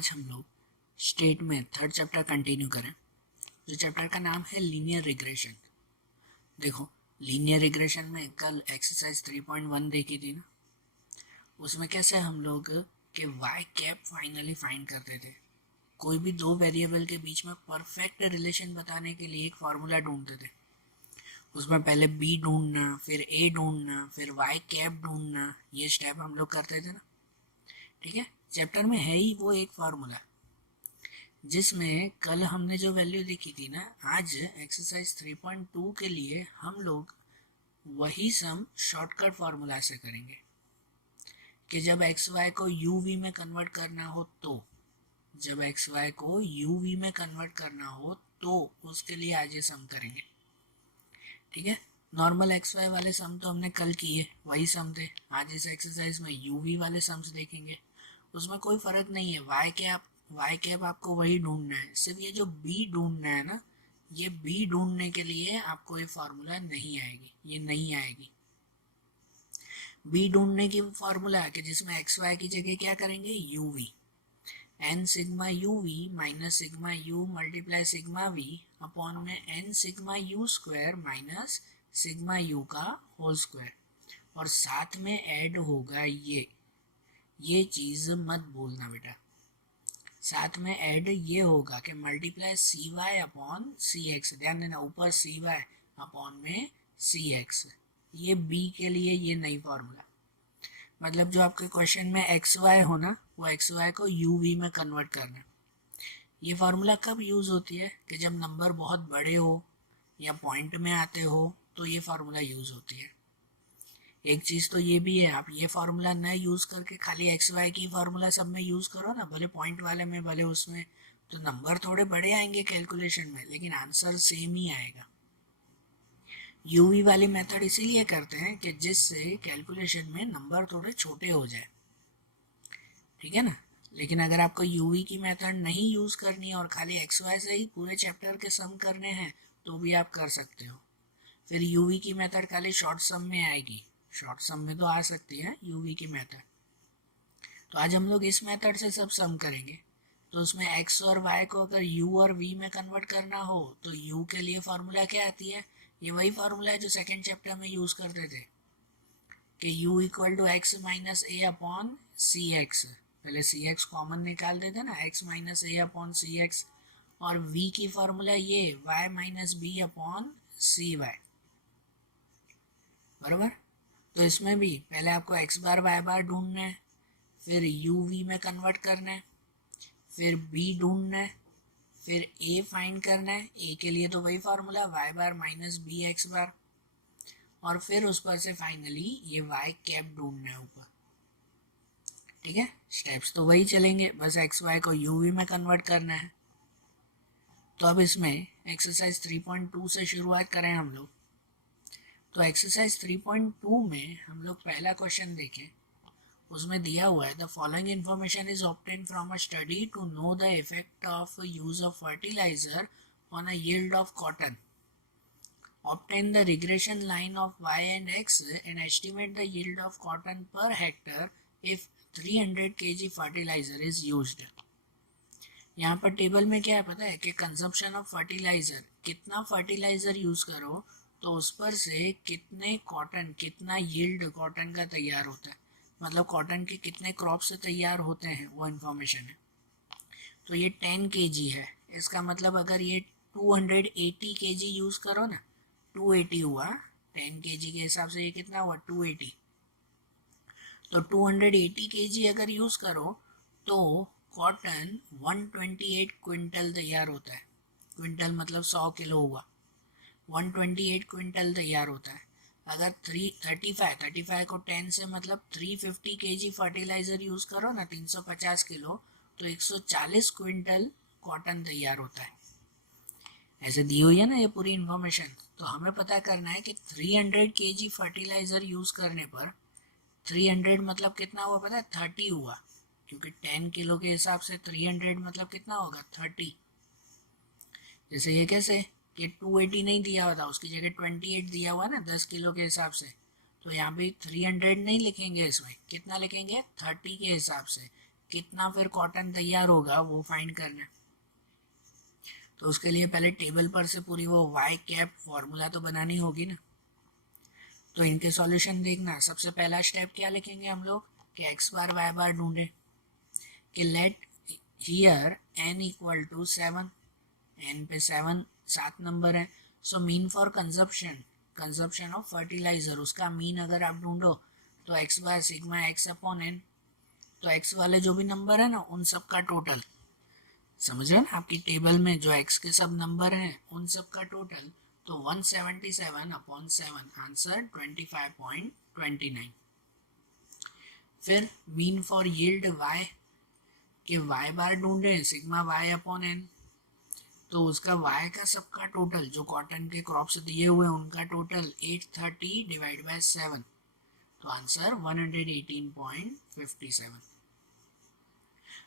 आज हम लोग स्टेट में थर्ड चैप्टर कंटिन्यू करें। जो चैप्टर का नाम है लीनियर रिग्रेशन। देखो, लीनियर रिग्रेशन में कल एक्सरसाइज 3.1 देखी थी ना, उसमें कैसे हम लोग के वाई कैप फाइनली फाइंड करते थे। कोई भी दो वेरिएबल के बीच में परफेक्ट रिलेशन बताने के लिए एक फार्मूला ढूंढते थे। उसमें पहले बी ढूंढना, फिर ए ढूंढना, फिर वाई कैप ढूंढना, ये स्टेप हम लोग करते थे ना। ठीक है, चैप्टर में है ही वो एक फार्मूला जिसमें कल हमने जो वैल्यू देखी थी ना, आज एक्सरसाइज 3.2 के लिए हम लोग वही सम शॉर्टकट फार्मूला से करेंगे कि जब एक्स वाई को यू वी में कन्वर्ट करना हो तो जब एक्स वाई को यू वी में कन्वर्ट करना हो तो उसके लिए आज ये सम करेंगे। ठीक है, नॉर्मल एक्स वाई वाले सम तो हमने कल किए, वही सम थे। आज इस एक्सरसाइज में यू वी वाले सम्स देखेंगे। उसमें कोई फ़र्क नहीं है, वाई कैप आपको वही ढूंढना है। सिर्फ ये जो बी ढूंढना है ना, ये बी ढूंढने के लिए आपको ये फार्मूला नहीं आएगी, ये नहीं आएगी। बी ढूंढने की फार्मूला है कि जिसमें एक्स वाई की जगह क्या करेंगे, U V, N sigma U V minus sigma U multiply sigma V upon में N sigma U square minus sigma U का होल स्क्वायर, और साथ में ऐड होगा ये चीज़ मत भूलना बेटा, साथ में ऐड ये होगा कि multiply C Y upon C x. ध्यान देना, ऊपर सी वाई अपॉन में सी एक्स। ये बी के लिए ये नई फार्मूला, मतलब जो आपके क्वेश्चन में एक्स वाई हो ना, वो एक्स वाई को यू वी में कन्वर्ट करना। ये फार्मूला कब यूज़ होती है कि जब नंबर बहुत बड़े हो या पॉइंट में आते हो तो ये फार्मूला यूज़ होती है। एक चीज़ तो ये भी है, आप ये फार्मूला ना यूज़ करके खाली एक्स वाई की फार्मूला सब में यूज़ करो ना, भले पॉइंट वाले में भले उसमें, तो नंबर थोड़े बड़े आएंगे कैलकुलेशन में, लेकिन आंसर सेम ही आएगा। यूवी वाली मेथड इसीलिए करते हैं कि जिससे कैलकुलेशन में नंबर थोड़े छोटे हो जाए। ठीक है ना, लेकिन अगर आपको यूवी की मेथड नहीं यूज़ करनी है और खाली एक्स वाई से ही पूरे चैप्टर के सम करने हैं तो भी आप कर सकते हो। फिर यूवी की मेथड खाली शॉर्ट सम में आएगी, शॉर्ट सम में तो आ सकती है यूवी की मेथड। तो आज हम लोग इस मेथड से सब सम करेंगे। तो उसमें एक्स और वाई को अगर यू और वी में कन्वर्ट करना हो तो यू के लिए फार्मूला क्या आती है, ये वही फार्मूला है जो सेकेंड चैप्टर में यूज़ करते थे कि u equal to X minus A upon C X. पहले सी एक्स कॉमन निकाल देते ना, X minus A upon C X, और v की फार्मूला ये y minus B upon C Y, बराबर। तो इसमें भी पहले आपको x बार y बार ढूंढना है, फिर u v में कन्वर्ट करना है, फिर b ढूंढना है, फिर a फाइंड करना है। a के लिए तो वही फार्मूला y बार माइनस बी एक्स बार, और फिर उस पर से फाइनली ये y कैप ढूंढना है ऊपर। ठीक है, स्टेप्स तो वही चलेंगे, बस एक्स वाई को यू वी में कन्वर्ट करना है। तो अब इसमें एक्सरसाइज 3.2 से शुरुआत करें हम लोग। तो एक्सरसाइज 3.2 में हम लोग पहला क्वेश्चन देखें। उसमें दिया हुआ है the following information is obtain from a study to know the effect of use of fertiliser on a yield of cotton. Obtain the regression line of y and x and estimate the yield of cotton per hectare if 300 kg fertilizer is used। यहाँ पर table में क्या है पता है कि consumption of fertiliser, कितना fertiliser use करो तो उस पर से कितने कॉटन, कितना यील्ड कॉटन का तैयार होता है, मतलब कॉटन के कितने क्रॉप से तैयार होते हैं, वो इन्फॉर्मेशन है। तो ये 10 kg है, इसका मतलब अगर ये 280 kg यूज़ करो ना, 280 हुआ, 10 kg के हिसाब से ये कितना हुआ 280। तो 280 kg अगर यूज़ करो तो कॉटन 128 क्विंटल तैयार होता है। क्विंटल मतलब 100 किलो हुआ, 128 क्विंटल तैयार होता है। अगर 35 को 10 से मतलब 350 kg फर्टिलाइज़र यूज़ करो ना, 350 किलो, तो 140 क्विंटल कॉटन तैयार होता है। ऐसे दी हुई है ना ये पूरी इन्फॉर्मेशन। तो हमें पता करना है कि 300 kg फर्टिलाइज़र यूज़ करने पर 300 मतलब कितना हुआ पता है, 30 हुआ, क्योंकि 10 किलो के हिसाब से 300 मतलब कितना होगा 30। जैसे ये कैसे कि 280 नहीं दिया हुआ था, उसकी जगह 28 दिया हुआ ना 10 किलो के हिसाब से, तो यहाँ भी 300 नहीं लिखेंगे, इसमें कितना लिखेंगे 30 के हिसाब से कितना फिर कॉटन तैयार होगा वो फाइंड करना है। तो उसके लिए पहले टेबल पर से पूरी वो वाई कैप फॉर्मूला तो बनानी होगी ना। तो इनके सॉल्यूशन देखना, सबसे पहला स्टेप क्या लिखेंगे हम लोग कि एक्स बार वाई बार ढूंढे कि let here n equal to 7, n पे 7 नंबर है। So mean for consumption of fertiliser, उसका मीन अगर आप ढूंढो तो x bar sigma x upon n, तो x वाले जो भी नंबर है ना उन सब का टोटल, समझ रहे ना, आपकी टेबल में जो x के सब नंबर हैं उन सब का टोटल, तो 177 अपॉन 7, आंसर 25.29। फिर मीन फॉर यील्ड y कि y बार ढूंढे सिग्मा y अपॉन n, तो उसका y का सबका टोटल जो कॉटन के क्रॉप्स दिए हुए हैं उनका टोटल 830 डिवाइड बाय 7, तो आंसर 118.57।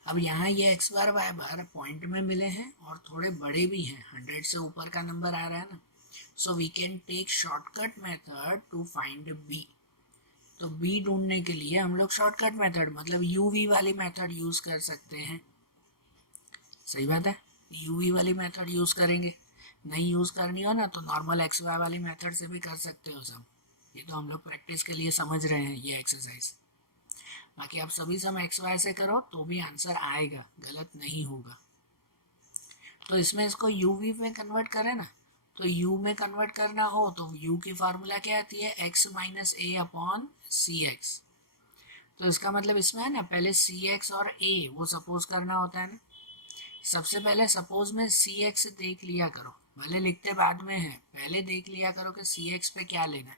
अब यहाँ ये एक्स बार वाई बार पॉइंट में मिले हैं और थोड़े बड़े भी हैं, 100 से ऊपर का नंबर आ रहा है ना। So we can take shortcut method to find B. तो बी ढूंढने के लिए हम लोग शॉर्टकट मेथड मतलब यूवी वाली मेथड यूज कर सकते हैं। सही बात है, यूवी वाली मेथड यूज करेंगे। नहीं यूज करनी हो ना तो नॉर्मल एक्स वाई वाली मेथड से भी कर सकते हो सब। ये तो हम लोग प्रैक्टिस के लिए समझ रहे हैं ये एक्सरसाइज। बाकी आप सभी सम एक्स वाई से करो तो भी आंसर आएगा, गलत नहीं होगा। तो इसमें इसको यू वी में कन्वर्ट करें ना, तो यू में कन्वर्ट करना हो तो यू की फार्मूला क्या आती है, x minus A upon C X. तो इसका मतलब इसमें है ना पहले सी एक्स और ए वो सपोज करना होता है ना। सबसे पहले सपोज में सी एक्स देख लिया करो, भले लिखते बाद में है, पहले देख लिया करो कि सी एक्स पे क्या लेना है।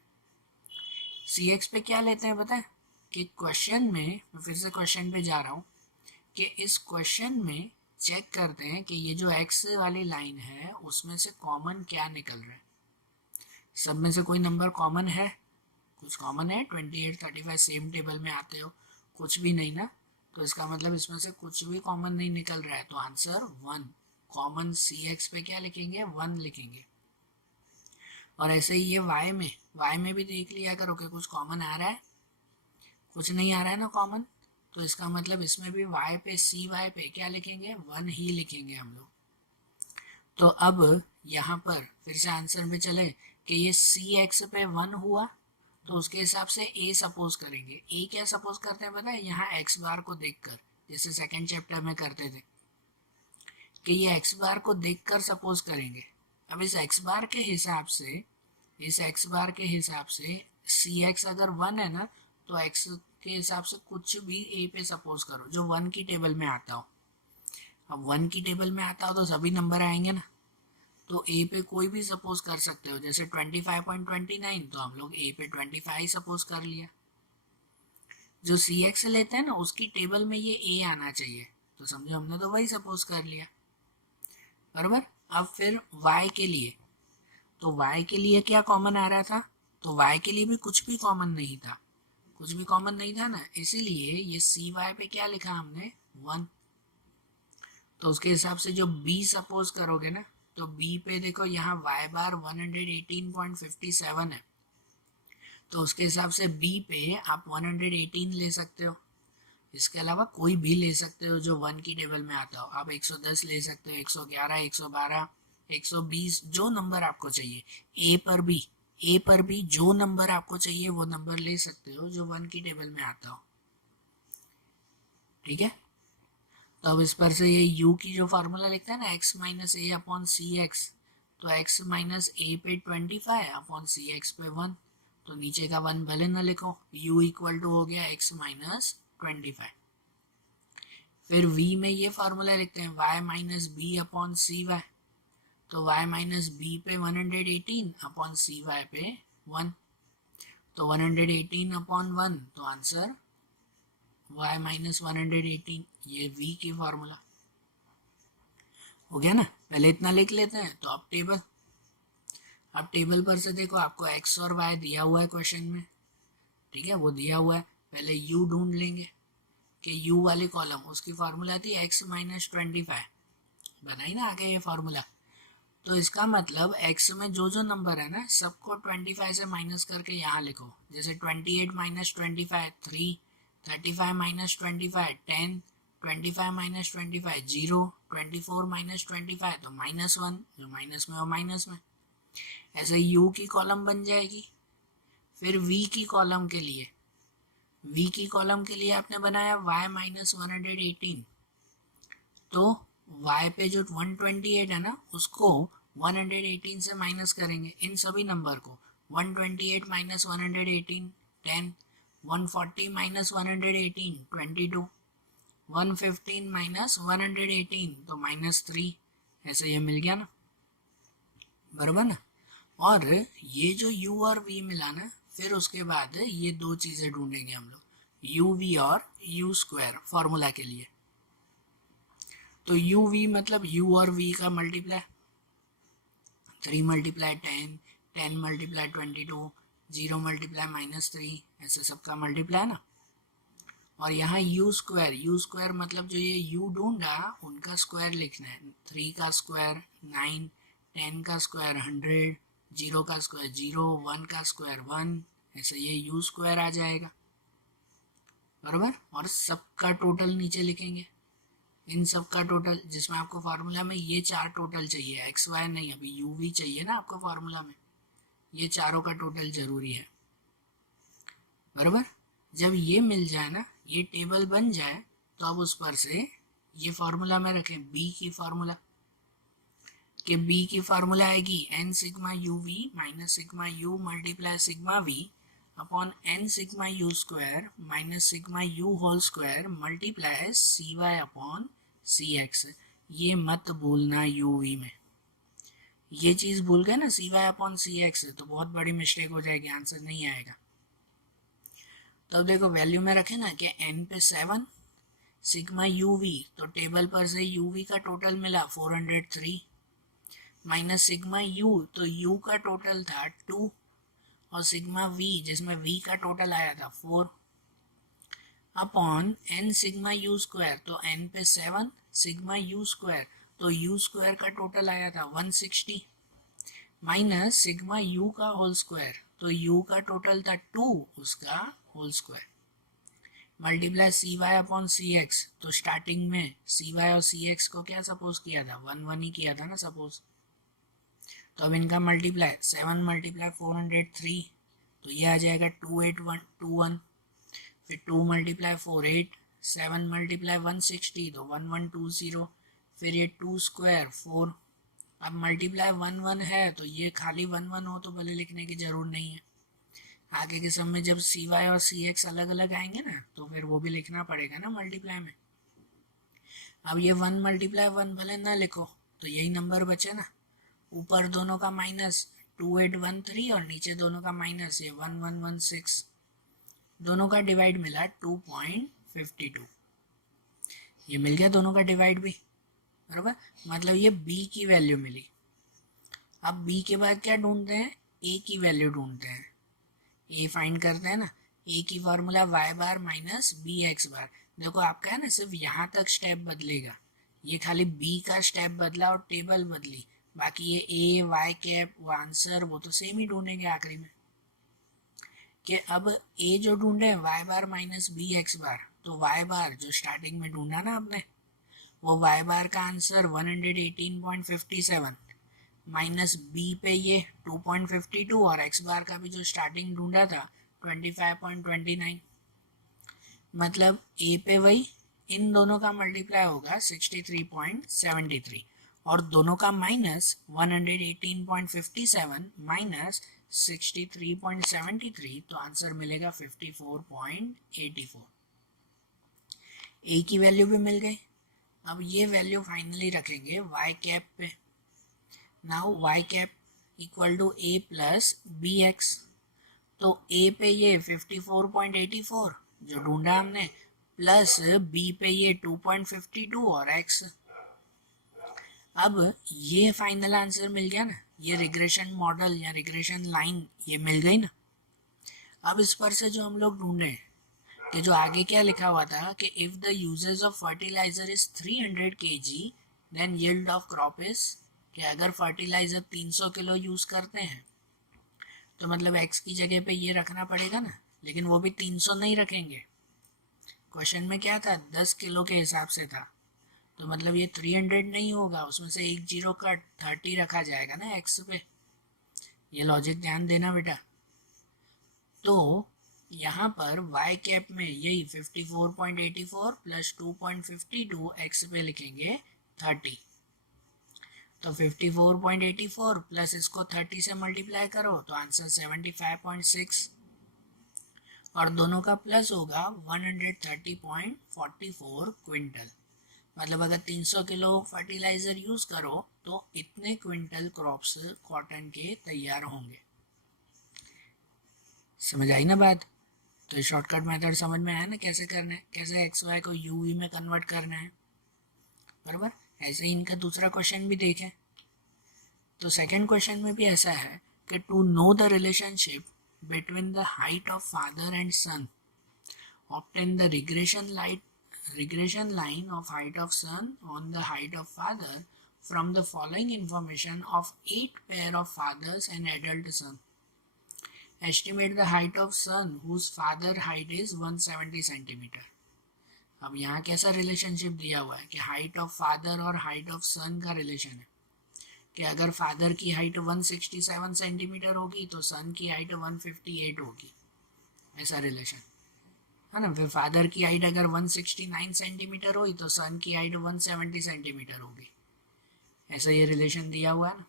सी एक्स पे क्या लेते हैं पता है कि क्वेश्चन में, मैं फिर से क्वेश्चन पे जा रहा हूँ कि इस क्वेश्चन में चेक करते हैं कि ये जो एक्स वाली लाइन है उसमें से कॉमन क्या निकल रहा है। सब में से कोई नंबर कॉमन है, कुछ कॉमन है, 28 35 सेम टेबल में आते हो, कुछ भी नहीं ना, तो इसका मतलब इसमें से कुछ भी कॉमन नहीं निकल रहा है, तो आंसर 1। कॉमन सी एक्स पे क्या लिखेंगे, 1 लिखेंगे। और ऐसे ही ये y में भी देख लिया करो कि कुछ कॉमन आ रहा है, कुछ नहीं आ रहा है ना कॉमन, तो इसका मतलब इसमें भी y पे सी वाई पे क्या लिखेंगे, 1 ही लिखेंगे हम लोग। तो अब यहाँ पर फिर से आंसर पे चले कि ये सी एक्स पे 1 हुआ, तो उसके हिसाब से a सपोज करेंगे। a क्या सपोज करते हैं पता है, यहाँ x बार को देखकर, जैसे सेकंड चैप्टर में करते थे कि ये x बार को देखकर सपोज करेंगे। अब इस x बार के हिसाब से, इस x बार के हिसाब से सी एक्स अगर 1 है ना तो x के हिसाब से कुछ भी a पे सपोज करो जो 1 की टेबल में आता हो। अब 1 की टेबल में आता हो तो सभी नंबर आएंगे ना, तो a पे कोई भी सपोज कर सकते हो, जैसे 25.29 तो हम लोग a पे 25 सपोज कर लिया। जो सी एक्स लेते हैं ना उसकी टेबल में ये a आना चाहिए, तो समझो हमने तो वही सपोज कर लिया, बराबर। अब फिर y के लिए, तो y के लिए क्या कॉमन आ रहा था, तो y के लिए भी कुछ भी कॉमन नहीं था, कुछ भी कॉमन नहीं था ना, इसीलिए ये सी वाई पे क्या लिखा हमने, 1। तो उसके हिसाब से जो b सपोज करोगे ना, तो b पे देखो यहाँ y बार 118.57 है, तो उसके हिसाब से b पे आप 118 ले सकते हो। इसके अलावा कोई भी ले सकते हो जो 1 की टेबल में आता हो, आप 110 ले सकते हो, 111, 112, 120, जो नंबर आपको चाहिए। ए पर भी जो नंबर आपको चाहिए वो नंबर ले सकते हो जो 1 की टेबल में आता हो, ठीक है। तो अब इस पर से ये u की जो फार्मूला लिखते हैं ना, x minus A upon C X, तो x माइनस ए पे 25 अपॉन सी एक्स पे 1, तो नीचे का 1 भले ना लिखो, u इक्वल टू हो गया x माइनस 25। फिर v में ये फार्मूला लिखते हैं y minus B upon C Y, तो y माइनस बी पे 118 अपॉन सी वाई पे 1, तो 118 अपॉन 1, तो आंसर y माइनस 118, ये v की फार्मूला हो गया ना। पहले इतना लिख लेते हैं, तो अब टेबल पर से देखो आपको x और y दिया हुआ है क्वेश्चन में, ठीक है, वो दिया हुआ है। पहले u ढूंढ लेंगे कि u वाली कॉलम उसकी फार्मूला थी x माइनस 25, बनाई ना आगे ये फार्मूला। तो इसका मतलब x में जो जो नंबर है ना सबको 25 से माइनस करके यहाँ लिखो, जैसे 28 माइनस 25 3, 35 माइनस 25 10, 25 माइनस 25 0, 24 माइनस 25 तो -1, जो माइनस में और माइनस में। ऐसे u की कॉलम बन जाएगी। फिर v की कॉलम के लिए, आपने बनाया y माइनस 118, तो y पे जो 128 है ना, उसको 118 से माइनस करेंगे इन सभी नंबर को। 128 माइनस 118 10, 140 माइनस 118 22, 115 माइनस 118 तो -3। ऐसे ये मिल गया ना, बराबर ना। और ये जो u और v मिला ना, फिर उसके बाद ये दो चीज़ें ढूंढेंगे हम लोग, u v और u स्क्वायर फॉर्मूला के लिए। तो u v मतलब u और v का मल्टीप्लाई, 3 मल्टीप्लाई 10, 10 मल्टीप्लाई 22, 0 मल्टीप्लाई -3, ऐसे सबका मल्टीप्लाई ना। और यहाँ u स्क्वायर मतलब जो ये u ढूंढा उनका स्क्वायर लिखना है। 3 का स्क्वायर 9, 10 का स्क्वायर 100, 0 का स्क्वायर 0, 1 का स्क्वायर 1, ऐसे ये u स्क्वायर आ जाएगा, बराबर। और सबका टोटल नीचे लिखेंगे, इन सब का टोटल, जिसमें आपको फार्मूला में ये चार टोटल चाहिए, एक्स वाई नहीं, अभी यू वी चाहिए ना आपको फार्मूला में, ये चारों का टोटल जरूरी है, बराबर। जब ये मिल जाए ना, ये टेबल बन जाए, तो अब उस पर से ये फार्मूला में रखें बी की फार्मूला, कि बी की फार्मूला आएगी N sigma U V minus sigma U multiply sigma V upon N sigma U square minus sigma U whole square multiply C Y upon C X. ये मत भूलना you we में, ये चीज़ भूल गए ना सी वाई अपॉन सी एक्स, तो बहुत बड़ी मिस्टेक हो जाएगी, आंसर नहीं आएगा। तो अब देखो वैल्यू में रखे ना कि एन पे 7 सिग्मा यू वी, तो टेबल पर से यू वी का टोटल मिला 403 माइनस सिग्मा यू, तो यू का टोटल था 2 और सिग्मा वी जिसमें वी का टोटल आया था 4 upon N sigma U square, तो एन पे 7 सिग्मा यू स्क्वायर, तो यू स्क्वायर का टोटल आया था 160 माइनस सिग्मा यू का होल स्क्वायर, तो यू का टोटल था 2 उसका whole square multiply C Y upon C X. तो स्टार्टिंग में सी वाई और सी एक्स को क्या सपोज किया था, 1 ही किया था ना सपोज। तो अब इनका मल्टीप्लाई 7 मल्टीप्लाई 403, तो ये आ जाएगा 2821, फिर 2 मल्टीप्लाई 4 8, 7 मल्टीप्लाई 160 तो 1120, फिर ये 2 स्क्वायर 4। अब मल्टीप्लाई 1 है तो ये खाली 1 हो तो भले लिखने की जरूरत नहीं है, आगे के सब में जब सी वाई और सी एक्स अलग अलग आएंगे ना, तो फिर वो भी लिखना पड़ेगा ना मल्टीप्लाई में। अब ये 1 मल्टीप्लाई 1 भले ना लिखो, तो यही नंबर बचे ना, ऊपर दोनों का माइनस 2813 और नीचे दोनों का माइनस ये 1116, दोनों का डिवाइड मिला 2.52, ये मिल गया दोनों का डिवाइड भी, बराबर। मतलब ये b की वैल्यू मिली। अब b के बाद क्या ढूंढते हैं, a की वैल्यू ढूंढते हैं, a फाइंड करते हैं ना। a की फार्मूला y बार माइनस बी एक्स बार। देखो आपका है ना सिर्फ यहाँ तक स्टेप बदलेगा, ये खाली b का स्टेप बदला और टेबल बदली, बाकी ये a y कैप वो आंसर वो तो सेम ही ढूंढेंगे आखिरी में। कि अब a जो ढूंढे y बार माइनस बी एक्स बार, तो y बार जो स्टार्टिंग में ढूंढा ना आपने, वो y बार का आंसर 118.57 माइनस b पे ये 2.52 और x बार का भी जो स्टार्टिंग ढूंढा था 25.29, मतलब a पे वही इन दोनों का मल्टीप्लाई होगा 63.73 और दोनों का माइनस 118.57 माइनस 63.73, तो आंसर मिलेगा 54.84। a की वैल्यू भी मिल गई। अब ये वैल्यू फाइनली रखेंगे y कैप पे। Now y cap equal to a plus B X, तो a पे ये 54.84 जो ढूंढा हमने, प्लस b पे ये 2.52 और x। अब ये फाइनल आंसर मिल गया ना, ये रिग्रेशन मॉडल या रिग्रेशन लाइन ये मिल गई ना। अब इस पर से जो हम लोग ढूंढे कि जो आगे क्या लिखा हुआ था कि if the usages of fertiliser is 300 kg then yield of crop is, कि अगर फर्टिलाइजर 300 किलो यूज करते हैं तो मतलब x की जगह पे ये रखना पड़ेगा ना, लेकिन वो भी 300 नहीं रखेंगे, क्वेश्चन में क्या था, 10 किलो के हिसाब से था, तो मतलब ये 300 नहीं होगा, उसमें से एक जीरो कट 30 रखा जाएगा ना एक्स पे। ये लॉजिक ध्यान देना बेटा। तो यहाँ पर y कैप में यही 54.84 प्लस 2.52 एक्स पे लिखेंगे 30। तो 54.84 प्लस इसको 30 से मल्टीप्लाई करो तो आंसर 75.6 और दोनों का प्लस होगा 130.44 क्विंटल। मतलब अगर 300 किलो फर्टिलाइजर यूज करो तो इतने क्विंटल क्रॉप्स कॉटन के तैयार होंगे। समझ आई ना बात? तो शॉर्टकट मेथड समझ में आया ना कैसे करना है, कैसे एक्स वाई को यूवी में कन्वर्ट करना है, बराबर। ऐसे ही इनका दूसरा क्वेश्चन भी देखें। तो सेकंड क्वेश्चन में भी ऐसा है कि to know the relationship between the height of father and son obtain the regression line of height of son on the height of father from the following information of 8 pair of fathers and adult son. Estimate the height of son whose father height is 170 centimeter. अब यहाँ कैसा relationship दिया हुआ है कि height of father और height of सन का relation है कि अगर फादर की हाइट 167 सेंटीमीटर होगी तो सन की हाइट 158 होगी, ऐसा रिलेशन है ना। फिर फादर की हाइट अगर 169 सेंटीमीटर हुई तो सन की हाइट 170 सेंटीमीटर होगी, ऐसा ये रिलेशन दिया हुआ है ना।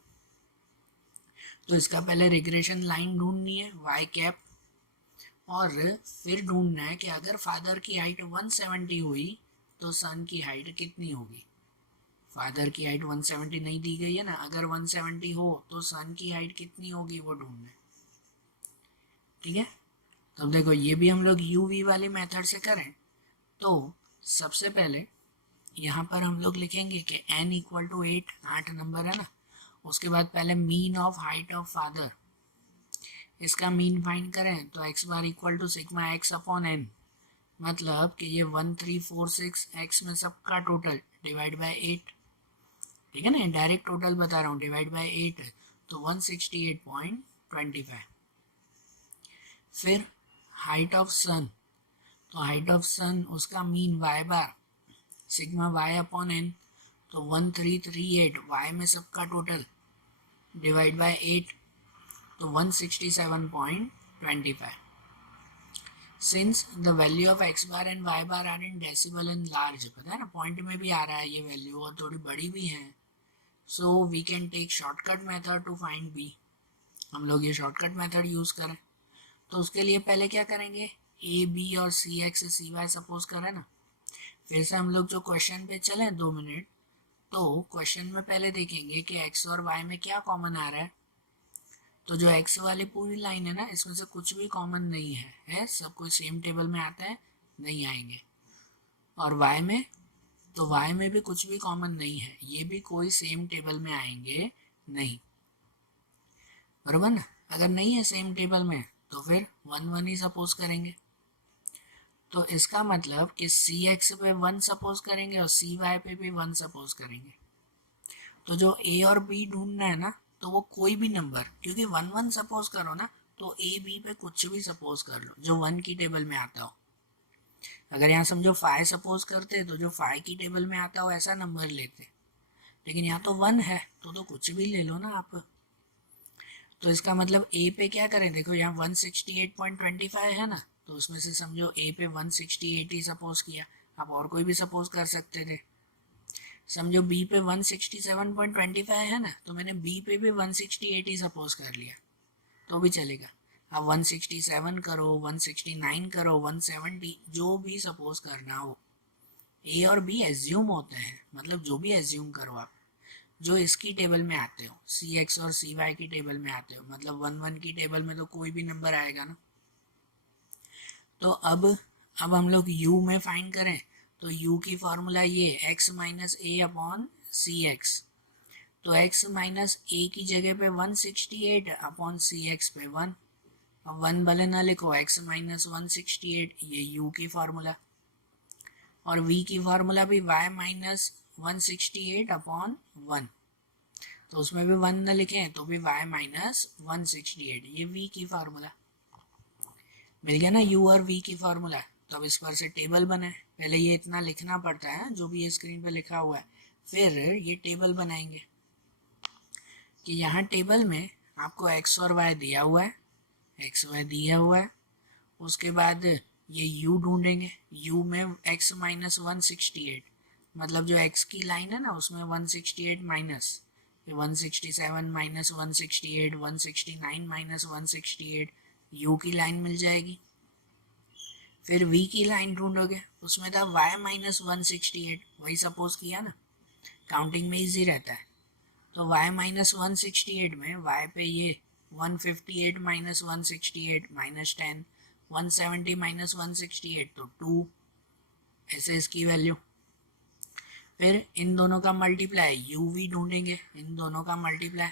तो इसका पहले रिग्रेशन लाइन ढूंढनी है y कैप, और फिर ढूंढना है कि अगर फादर की हाइट 170 हुई तो सन की हाइट कितनी होगी। फादर की हाइट 170 नहीं दी गई है ना, अगर 170 हो तो सन की हाइट कितनी होगी वो ढूंढना है, ठीक है। तो देखो ये भी हम लोग यूवी वाले मेथड से करें तो सबसे पहले यहाँ पर हम लोग लिखेंगे कि n इक्वल टू 8 नंबर है ना। उसके बाद पहले mean of height of father, इसका मीन फाइंड करें तो x bar equal to sigma x upon n, मतलब कि ये 1346 x में सबका टोटल डिवाइड बाय 8, ठीक है ना, डायरेक्ट टोटल बता रहा हूँ, डिवाइड बाय 8 तो 168.25। फिर हाइट ऑफ सन, तो हाइट ऑफ सन उसका मीन y बार सिग्मा y अपॉन n, तो 1338 y में सबका टोटल डिवाइड बाय 8 तो 167.25। Since the value of x bar and y bar are in decimal and large, पता है ना पॉइंट में भी आ रहा है ये वैल्यू और थोड़ी बड़ी भी है, so we can take shortcut method to find b। हम लोग ये शॉर्टकट मेथड यूज करें तो उसके लिए पहले क्या करेंगे, a b और c x cy सपोज करें ना। फिर से हम लोग जो क्वेश्चन पे चले 2 मिनट, तो क्वेश्चन में पहले देखेंगे कि x और y में क्या कॉमन आ रहा है। तो जो x वाली पूरी लाइन है ना इसमें से कुछ भी कॉमन नहीं है सब कोई सेम टेबल में आता है, नहीं आएंगे। और y में, तो y में भी कुछ भी कॉमन नहीं है, ये भी कोई सेम टेबल में आएंगे नहीं, बराबर ना। अगर नहीं है सेम टेबल में तो फिर 1 1 ही सपोज करेंगे। तो इसका मतलब कि सी एक्स पे 1 सपोज करेंगे और सी वाई पे भी 1 सपोज करेंगे। तो जो ए और बी ढूंढना है ना तो वो कोई भी नंबर, क्योंकि 1 1 सपोज करो ना तो ए बी पे कुछ भी सपोज कर लो जो 1 की टेबल में आता हो। अगर यहाँ समझो 5 सपोज करते तो जो 5 की टेबल में आता हो ऐसा नंबर लेते, लेकिन यहाँ तो 1 है तो कुछ भी ले लो ना आप। तो इसका मतलब ए पे क्या करें, देखो यहाँ 168.25 है ना, तो उसमें से समझो ए पे 168 ही सपोज किया, आप और कोई भी सपोज कर सकते थे। समझो बी पे 167.25 है ना, तो मैंने बी पे भी 168 ही सपोज कर लिया तो भी चलेगा। आप 167 करो, 169 करो, 170 जो भी सपोज करना हो। ए और बी एज्यूम होते हैं, मतलब जो भी एज्यूम करो आप, जो इसकी टेबल में आते हो, सी एक्स और सी वाई की टेबल में आते हो, मतलब 1 1 की टेबल में तो कोई भी नंबर आएगा ना। तो अब हम लोग u में फाइंड करें तो u की फॉर्मूला ये x minus A upon C X, तो x माइनस ए की जगह पे 168 अपॉन सी एक्स पे 1, अब 1 भले ना लिखो, x माइनस 168 ये u की फॉर्मूला, और v की फॉर्मूला भी y माइनस 168 अपॉन 1, तो उसमें भी 1 न लिखें तो भी y माइनस 168, ये v की फार्मूला मिल गया ना, u और v की फार्मूला। तो अब इस पर से टेबल बनाए। पहले ये इतना लिखना पड़ता है जो भी ये स्क्रीन पे लिखा हुआ है, फिर ये टेबल बनाएंगे कि यहाँ टेबल में आपको x और y दिया हुआ है, x y दिया हुआ है। उसके बाद ये u ढूंढेंगे, u में x माइनस 168, मतलब जो x की लाइन है ना उसमें 168 माइनस 167 माइनस 168 169 माइनस 168 u की लाइन मिल जाएगी। फिर v की लाइन ढूंढोगे, उसमें था y माइनस 168, वही सपोज किया ना, काउंटिंग में इजी रहता है। तो y माइनस 168 में y पे ये 158 माइनस 168 माइनस 10, 170 माइनस 168 तो 2, ऐसे इसकी वैल्यू। फिर इन दोनों का मल्टीप्लाई u v ढूंढेंगे, इन दोनों का मल्टीप्लाई।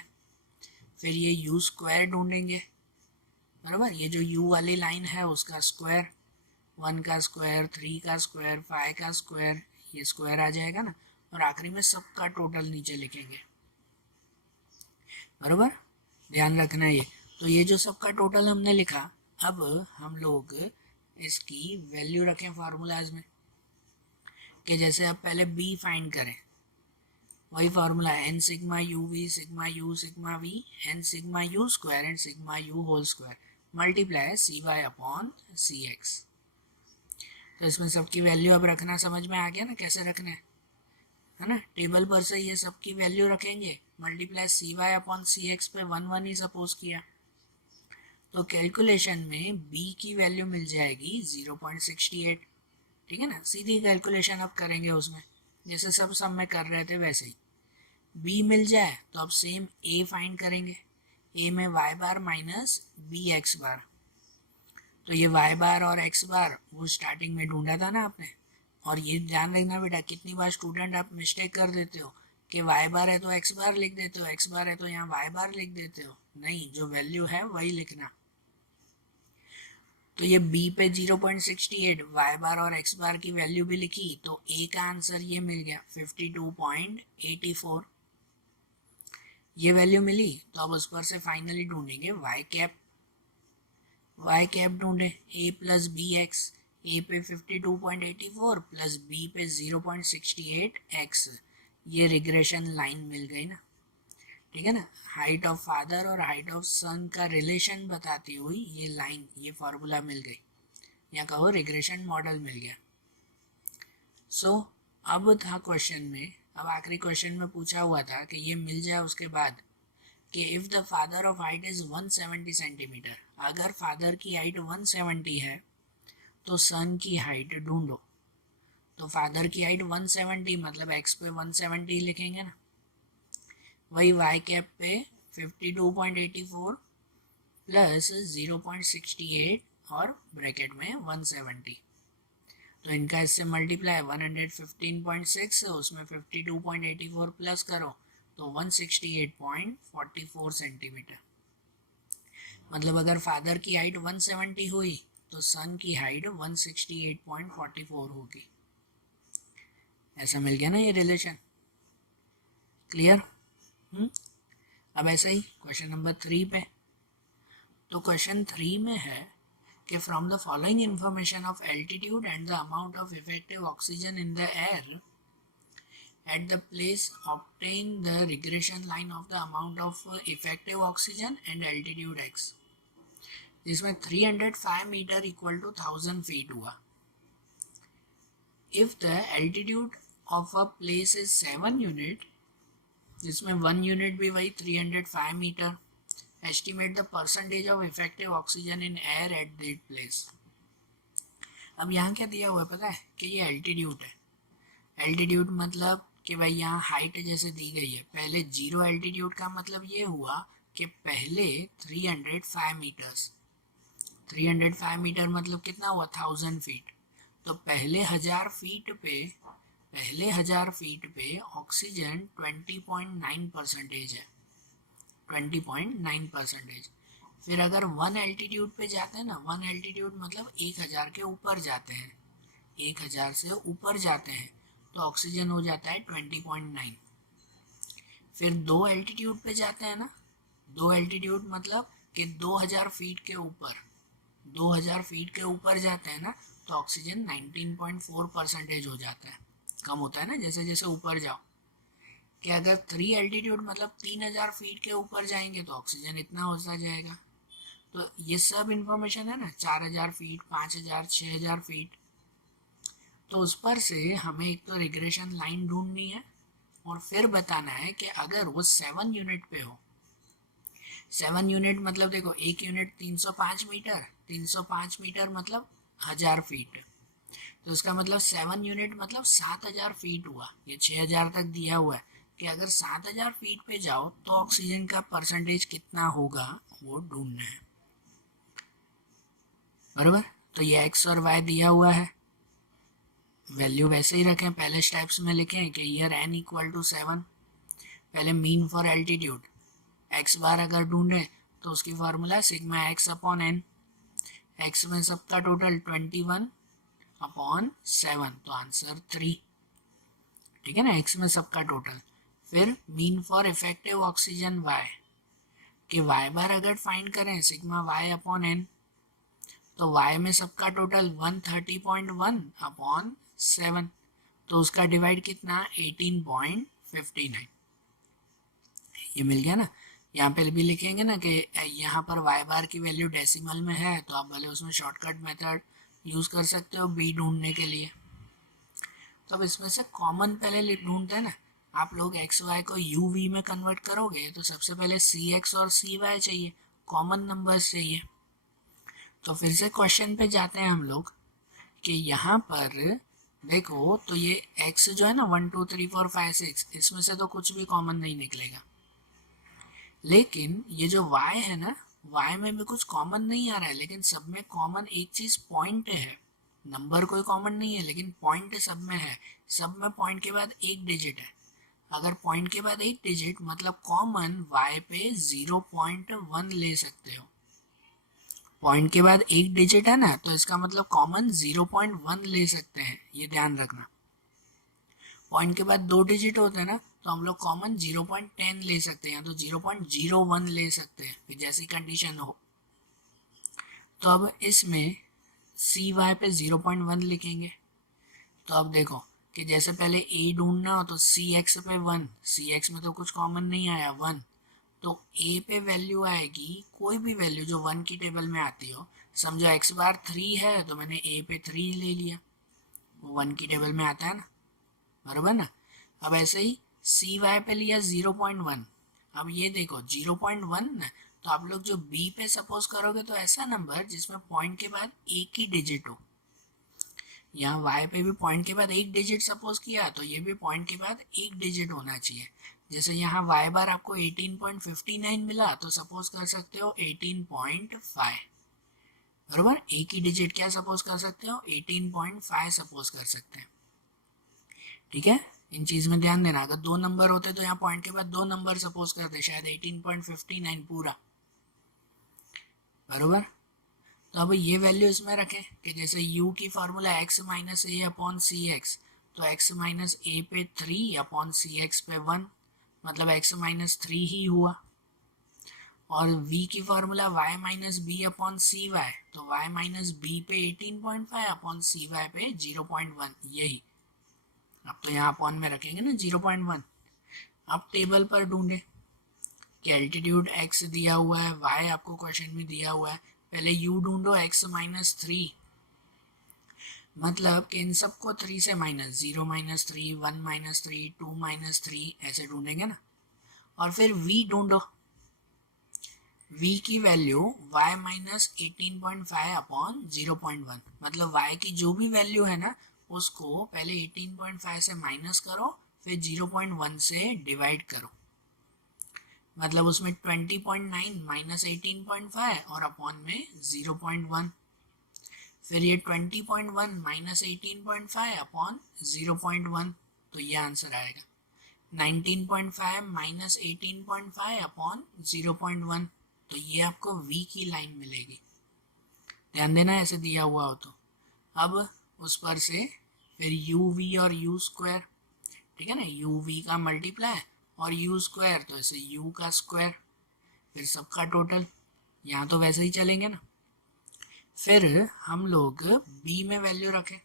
फिर ये u स्क्वायर ढूंढेंगे, बराबर, ये जो u वाली लाइन है उसका स्क्वायर, 1 का स्क्वायर, 3 का स्क्वायर, 5 का स्क्वायर, ये स्क्वायर आ जाएगा ना। और आखिरी में सबका टोटल नीचे लिखेंगे, बराबर, ध्यान रखना ये। तो ये जो सबका टोटल हमने लिखा, अब हम लोग इसकी वैल्यू रखें फार्मूलाज में कि जैसे अब पहले b फाइंड करें, वही फार्मूला है n sigma u v sigma u sigma v n sigma u square and sigma u whole square multiply C Y upon C X. तो इसमें सबकी वैल्यू अब रखना समझ में आ गया ना, कैसे रखना है ना। टेबल पर से ये सबकी वैल्यू रखेंगे, multiply C Y upon C x पे 1 1 ही सपोज किया, तो कैलकुलेशन में b की वैल्यू मिल जाएगी 0.68, ठीक है ना। सीधी कैलकुलेशन अब करेंगे उसमें, जैसे सब में कर रहे थे वैसे ही। b मिल जाए तो अब सेम a फाइंड करेंगे, a में y बार माइनस बी एक्स बार। तो ये y बार और x बार वो स्टार्टिंग में ढूंढा था ना आपने। और ये ध्यान रखना बेटा, कितनी बार स्टूडेंट आप मिस्टेक कर देते हो कि y बार है तो x बार लिख देते हो, x बार है तो यहाँ y बार लिख देते हो। नहीं, जो वैल्यू है वही लिखना। तो ये b पे 0.68, y बार और x बार की वैल्यू भी लिखी, तो a का आंसर ये मिल गया 52.84। ये वैल्यू मिली तो अब उस पर से फाइनली ढूंढेंगे y कैप। y कैप ढूंढे, a plus B x, a पे 52.84 प्लस b पे 0.68x, ये रिग्रेशन लाइन मिल गई ना, ठीक है ना। हाइट ऑफ फादर और हाइट ऑफ सन का रिलेशन बताती हुई ये लाइन, ये फॉर्मूला मिल गई, या कहो रिग्रेशन मॉडल मिल गया। सो अब था क्वेश्चन में, अब आखिरी क्वेश्चन में पूछा हुआ था कि ये मिल जाए उसके बाद कि if the father of height is 170 centimetre, अगर फादर की हाइट 170 है तो सन की हाइट ढूंढो। तो फादर की हाइट 170 मतलब x पे 170 लिखेंगे ना, वही y कैप पे 52.84 प्लस 0.68 और ब्रैकेट में 170। तो इनका इससे मल्टीप्लाई 115.6, उसमें 52.84 प्लस करो तो 168.44 सेंटीमीटर। मतलब अगर फादर की हाइट 170 हुई तो सन की हाइट 168.44 होगी। ऐसा मिल गया ना ये रिलेशन, क्लियर। अब ऐसा ही क्वेश्चन नंबर 3 पे। तो क्वेश्चन 3 में है कि from the following information of altitude and the amount of effective oxygen in the air at the place obtain the regression line of the amount of effective oxygen and altitude x, जिसमें 305 metre equal to 1000 feet हुआ। If the altitude of a place is 7 unit, जिसमें 1 unit भी वही 305 metre, estimate the percentage of effective oxygen in air at that place. अब यहाँ क्या दिया हुआ है पता है कि ये एल्टीट्यूड है। एल्टीट्यूड मतलब कि भाई यहाँ हाइट जैसे दी गई है, पहले 0 एल्टीट्यूड का मतलब ये हुआ कि पहले 305 मीटर्स, 305 मीटर मतलब कितना हुआ 1000 फीट। तो पहले 1000 फीट पे ऑक्सीजन 20.9% है, 20.9%। फिर अगर 1 एल्टीट्यूड पे जाते हैं ना, 1 एल्टीट्यूड मतलब 1000 के ऊपर जाते हैं, 1000 से ऊपर जाते हैं तो ऑक्सीजन हो जाता है 20.9। फिर 2 एल्टीट्यूड पे जाते हैं ना, 2 एल्टीट्यूड मतलब कि 2000 फीट के ऊपर, 2000 फीट के ऊपर जाते हैं ना, तो ऑक्सीजन 19.4% हो जाता है, कम होता है ना जैसे जैसे ऊपर जाओ। कि अगर 3 एल्टीट्यूड मतलब 3000 फीट के ऊपर जाएंगे तो ऑक्सीजन इतना होता जाएगा। तो ये सब इंफॉर्मेशन है ना, 4000 फीट, 5000, 6000 फीट। तो उस पर से हमें एक तो रिग्रेशन लाइन ढूंढनी है और फिर बताना है कि अगर वो 7 यूनिट पे हो। 7 यूनिट मतलब देखो, एक यूनिट 305 मीटर, 305 मीटर मतलब 1000 फीट। तो उसका मतलब 7 यूनिट मतलब 7000 फीट हुआ। ये 6000 तक दिया हुआ है कि अगर 7000 फीट पे जाओ तो ऑक्सीजन का परसेंटेज कितना होगा वो ढूंढना है, बराबर। तो ये एक्स और वाई दिया हुआ है, वैल्यू वैसे ही रखें, पहले स्टेप्स में लिखें कि ईयर n इक्वल टू 7। पहले mean for altitude x bar अगर ढूंढें तो उसकी formula sigma x upon n. X में सबका टोटल 21 अपॉन 7, तो आंसर 3। ठीक है ना, एक्स में सबका टोटल। फिर mean for effective oxygen y, कि वाई बार अगर फाइंड करें सिग्मा वाई अपॉन एन, तो वाई में सबका टोटल 130.1 अपॉन 7, तो उसका डिवाइड कितना 18.59। ये मिल गया ना। यहाँ पे भी लिखेंगे ना कि यहाँ पर वाई बार की वैल्यू डेसिमल में है, तो आप भले उसमें शॉर्टकट मेथड यूज़ कर सकते हो बी ढूंढने के लिए। तो अब इसमें से कॉमन पहले ढूंढते हैं ना। आप लोग एक्स वाई को यू वी में कन्वर्ट करोगे तो सबसे पहले सी एक्स और सी वाई चाहिए, कॉमन नंबर्स चाहिए। तो फिर से क्वेश्चन पे जाते हैं हम लोग कि यहाँ पर देखो, तो ये x जो है ना 1 2 3 4 5 6, इसमें से तो कुछ भी कॉमन नहीं निकलेगा। लेकिन ये जो y है ना, y में भी कुछ कॉमन नहीं आ रहा है, लेकिन सब में कॉमन एक चीज़ पॉइंट है। नंबर कोई कॉमन नहीं है लेकिन पॉइंट सब में है। सब में पॉइंट के बाद एक डिजिट है। अगर पॉइंट के बाद एक डिजिट मतलब कॉमन y पे 0.1 ले सकते हो। पॉइंट के बाद एक डिजिट है ना, तो इसका मतलब कॉमन 0.1 ले सकते हैं, ये ध्यान रखना। पॉइंट के बाद 2 डिजिट होते हैं ना, तो हम लोग कॉमन 0.10 ले सकते हैं, तो 0.01 ले सकते हैं, फिर जैसी कंडीशन हो। तो अब इसमें सी वाई पे 0.1 लिखेंगे। तो अब देखो कि जैसे पहले ए ढूंढना हो तो सी एक्स पे 1, सी एक्स में तो कुछ कॉमन नहीं आया 1, तो ए पे वैल्यू आएगी कोई भी वैल्यू जो 1 की टेबल में आती हो। समझो एक्स बार 3 है तो मैंने ए पे 3 ले लिया, वो 1 की टेबल में आता है ना, बराबर ना। अब ऐसे ही सी वाई पे लिया 0.1। अब ये देखो 0.1 ना, तो आप लोग जो बी पे सपोज करोगे तो ऐसा नंबर जिसमें पॉइंट के बाद एक ही डिजिट हो। यहाँ वाई पे भी पॉइंट के बाद एक डिजिट सपोज किया, तो ये भी पॉइंट के बाद एक डिजिट होना चाहिए। जैसे यहाँ वाई बार आपको 18.59 मिला, तो सपोज कर सकते हो 18.5, बराबर। एक ही डिजिट क्या सपोज कर सकते हो 18.5 सपोज कर सकते हैं। ठीक है, इन चीज में ध्यान देना। अगर 2 नंबर होते तो यहाँ पॉइंट के बाद 2 नंबर सपोज करते, शायद 18.59 पूरा, बराबर। तो अब ये वैल्यू इसमें रखें कि जैसे u की formula x minus A upon C X, तो x माइनस ए पे 3 अपॉन सी एक्स पे 1, मतलब x माइनस 3 ही हुआ। और v की formula y minus B upon C Y, तो y माइनस बी पे 18.5 अपॉन सी वाई पे 0.1, यही। अब तो यहाँ अपॉन में रखेंगे ना 0.1। अब टेबल पर ढूंढे कि एल्टीट्यूड x दिया हुआ है, y आपको क्वेश्चन में दिया हुआ है। पहले u ढूंढो x माइनस 3, मतलब कि इन सबको 3 से माइनस, 0 माइनस 3, 1 माइनस 3, 2 माइनस 3, ऐसे ढूंढेंगे ना। और फिर v ढूंढो, v की वैल्यू y माइनस 18.5 अपॉन 0.1, मतलब y की जो भी वैल्यू है ना उसको पहले 18.5 से माइनस करो, फिर 0.1 से डिवाइड करो, मतलब उसमें 20.9 माइनस 18.5 और अपॉन में 0.1, फिर ये 20.1 माइनस 18.5 अपॉन 0.1, तो ये आंसर आएगा 19.5 माइनस 18.5 अपॉन 0.1, तो ये आपको v की लाइन मिलेगी। ध्यान देना ऐसे दिया हुआ हो तो। अब उस पर से फिर u v और u स्क्वायर, ठीक है ना, u v का मल्टीप्लाई और u स्क्वायर, तो ऐसे u का स्क्वायर, फिर सबका टोटल। यहाँ तो वैसे ही चलेंगे ना। फिर हम लोग बी में वैल्यू रखें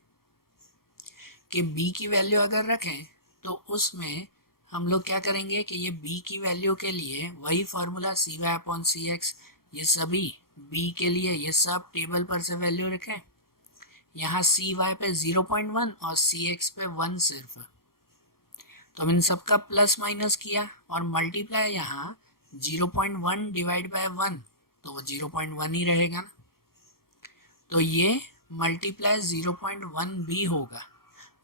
कि बी की वैल्यू अगर रखें तो उसमें हम लोग क्या करेंगे कि ये बी की वैल्यू के लिए वही फार्मूला सी वाई अपॉन सी एक्स, ये सभी बी के लिए ये सब टेबल पर से वैल्यू रखें। यहाँ सी वाई पे 0.1 और सी एक्स पे 1 सिर्फ, तो हम इन सबका प्लस माइनस किया और मल्टीप्लाई यहाँ 0.1 डिवाइड बाय 1, तो वो 0.1 ही रहेगा। तो ये मल्टीप्लाई 0.1 भी होगा,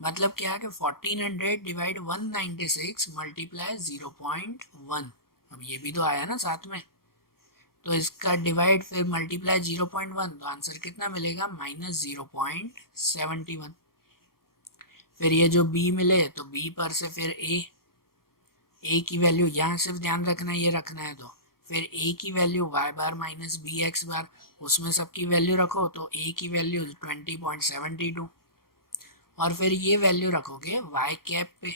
मतलब क्या कि 1400 डिवाइड 196 मल्टीप्लाई 0.1। अब ये भी तो आया ना साथ में, तो इसका डिवाइड फिर मल्टीप्लाई 0.1, तो आंसर कितना मिलेगा -0.71। फिर ये जो b मिले तो b पर से फिर a की वैल्यू यहाँ सिर्फ ध्यान रखना है, ये रखना है, तो फिर a की वैल्यू y बार माइनस बी एक्स बार, उसमें सबकी वैल्यू रखो तो a की वैल्यू 20.72 और फिर ये वैल्यू रखोगे y कैप पे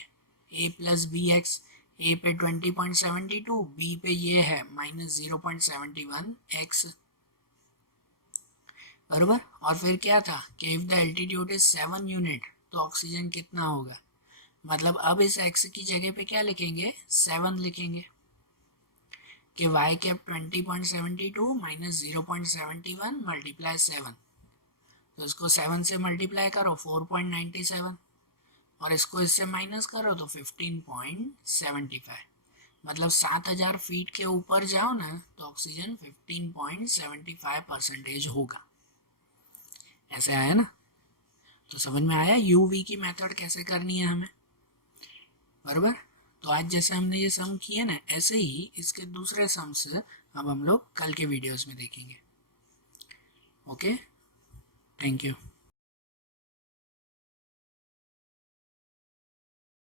a plus B x, a पे 20.72, b पे ये है -0.71 x, बराबर। और फिर क्या था कि if the altitude is 7 unit तो ऑक्सीजन कितना होगा, मतलब अब इस x की जगह पे क्या लिखेंगे 7 लिखेंगे कि y कैप 20.72 माइनस 0.71 मल्टीप्लाई 7, तो इसको 7 से मल्टीप्लाई करो 4.97 और इसको इससे माइनस करो तो 15.75, मतलब 7000 फीट के ऊपर जाओ ना तो ऑक्सीजन 15.75% होगा। ऐसे आया ना, तो समझ में आया यूवी की मेथड कैसे करनी है हमें, बराबर। तो आज जैसे हमने ये सम किए ना, ऐसे ही इसके दूसरे सम्स अब हम लोग कल के वीडियोस में देखेंगे। Okay, thank you.